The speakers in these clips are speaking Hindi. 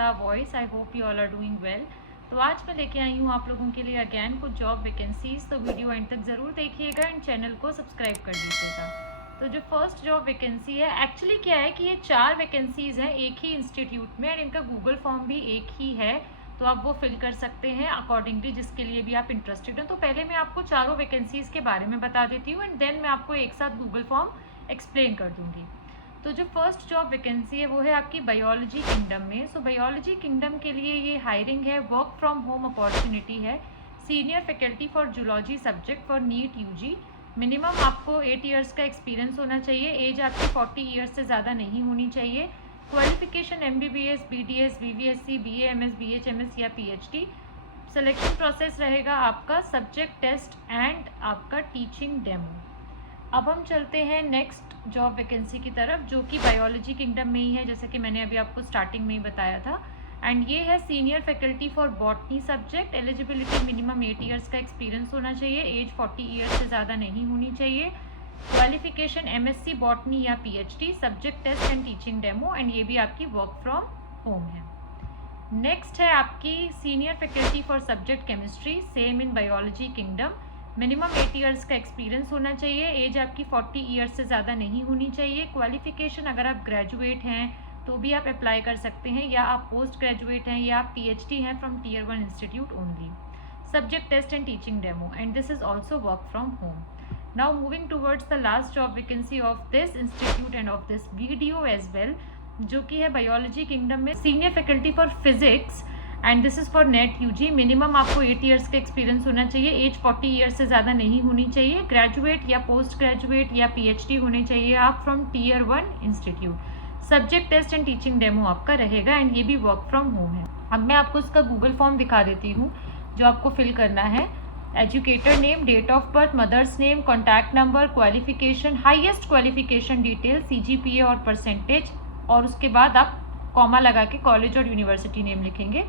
Namrata voice. I hope you all are doing well. तो आज मैं लेके आई हूँ आप लोगों के लिए अगैन कुछ जॉब वैकेंसीज, तो वीडियो एंड तक ज़रूर देखिएगा एंड चैनल को सब्सक्राइब कर दीजिएगा। तो जो फर्स्ट जॉब वैकेंसी है, एक्चुअली क्या है कि ये 4 वैकेंसीज़ हैं एक ही इंस्टीट्यूट में एंड इनका गूगल फॉर्म भी एक ही है, तो आप वो फिल कर सकते हैं अकॉर्डिंगली जिसके लिए भी आप इंटरेस्टेड हैं। तो पहले मैं आपको चारों वैकेंसीज़ के बारे में बता देती हूँ एंड देन मैं आपको एक साथ गूगल फॉर्म एक्सप्लेन कर दूँगी। तो जो फर्स्ट जॉब वैकेंसी है वो है आपकी बायोलॉजी किंगडम में। सो बायोलॉजी किंगडम के लिए ये हायरिंग है, वर्क फ्रॉम होम अपॉर्चुनिटी है, senior faculty for zoology subject for NEET UG. Minimum आपको 8 ईयर्स का एक्सपीरियंस होना चाहिए, एज आपकी 40 ईयर्स से ज़्यादा नहीं होनी चाहिए। Qualification MBBS, BDS, BVSC, BA, MS, BHMS या PhD। सिलेक्शन प्रोसेस रहेगा आपका सब्जेक्ट टेस्ट एंड आपका टीचिंग डेमो। अब हम चलते हैं नेक्स्ट जॉब वैकेंसी की तरफ, जो कि बायोलॉजी किंगडम में ही है, जैसे कि मैंने अभी आपको स्टार्टिंग में ही बताया था। एंड ये है senior faculty for botany subject. Eligibility minimum 8 years का एक्सपीरियंस होना चाहिए, एज 40 ईयर्स से ज़्यादा नहीं होनी चाहिए। क्वालिफिकेशन MSc बॉटनी या PhD, subject test and teaching demo, and ये भी आपकी वर्क फ्रॉम होम है। नेक्स्ट है आपकी senior faculty for subject chemistry, same in biology kingdom. Minimum 8 years का एक्सपीरियंस होना चाहिए, एज आपकी 40 ईयर्स से ज़्यादा नहीं होनी चाहिए। क्वालिफिकेशन अगर आप ग्रेजुएट हैं तो भी आप अप्लाई कर सकते हैं, या आप पोस्ट ग्रेजुएट हैं या आप PhD हैं from Tier 1 institute only. Subject test and teaching demo, and this is also work from home. Now moving towards the last job vacancy of this institute and of this video as well, जो कि है बायोलॉजी किंगडम में senior faculty for physics and this is for NEET UG. Minimum आपको 8 ईयर्स का एक्सपीरियंस होना चाहिए, एज 40 ईयर्स से ज़्यादा नहीं होनी चाहिए। ग्रेजुएट या पोस्ट ग्रेजुएट या PhD होने चाहिए आप from Tier 1 institute. Subject test and teaching demo आपका रहेगा एंड ये भी वर्क फ्रॉम होम है। अब मैं आपको इसका गूगल फॉर्म दिखा देती हूँ जो आपको फिल करना है। Educator name, date of birth, mother's name, contact number, qualification, highest qualification detail, CGPA और परसेंटेज, और उसके बाद आप कॉमा लगा के कॉलेज और यूनिवर्सिटी नेम लिखेंगे।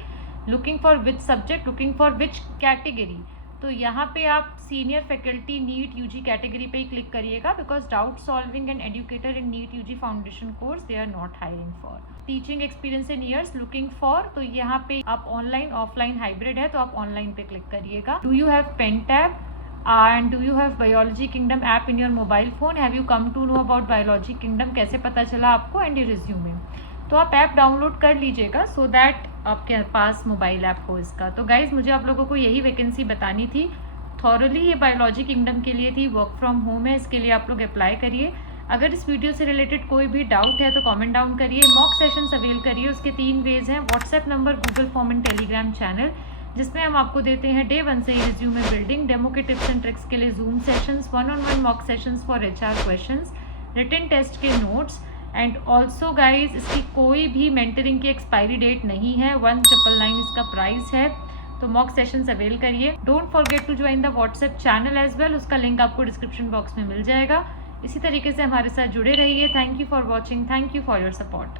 Looking for which subject, looking for which category, तो यहाँ पे आप senior faculty NEET UG category पे ही क्लिक करिएगा, because doubt solving and educator in NEET UG foundation course they are not hiring for. Teaching experience in years, looking for, तो यहाँ पे आप ऑनलाइन ऑफलाइन हाइब्रिड है तो आप ऑनलाइन पे क्लिक करिएगा। Do you have pen tab and do you have Biology Kingdom app in your mobile phone, have you come to know about Biology Kingdom, कैसे पता चला आपको, एंड योर रिज्यूमे। तो आप ऐप डाउनलोड कर लीजिएगा सो दैट आपके पास मोबाइल ऐप हो इसका। तो गाइज़ मुझे आप लोगों को यही वैकेंसी बतानी थी थॉरली, ये बायोलॉजी किंगडम के लिए थी, वर्क फ्रॉम होम है, इसके लिए आप लोग अप्लाई करिए। अगर इस वीडियो से रिलेटेड कोई भी डाउट है तो कमेंट डाउन करिए। मॉक सेशंस अवेल करिए, उसके 3 वेज हैं, WhatsApp number, Google form and Telegram channel, जिसमें हम आपको देते हैं डे 1 से ही रिज्यूमे बिल्डिंग, डेमो के टिप्स एंड ट्रिक्स के लिए Zoom sessions, 1-on-1 mock sessions for HR questions, written test के नोट्स, एंड ऑल्सो गाइज इसकी कोई भी मेंटरिंग की एक्सपायरी डेट नहीं है, 1999 इसका प्राइस है। तो मॉक सेशंस अवेल करिए। Don't forget to join the WhatsApp channel as well, उसका लिंक आपको डिस्क्रिप्शन बॉक्स में मिल जाएगा। इसी तरीके से हमारे साथ जुड़े रहिए। Thank you for watching, thank you for your support.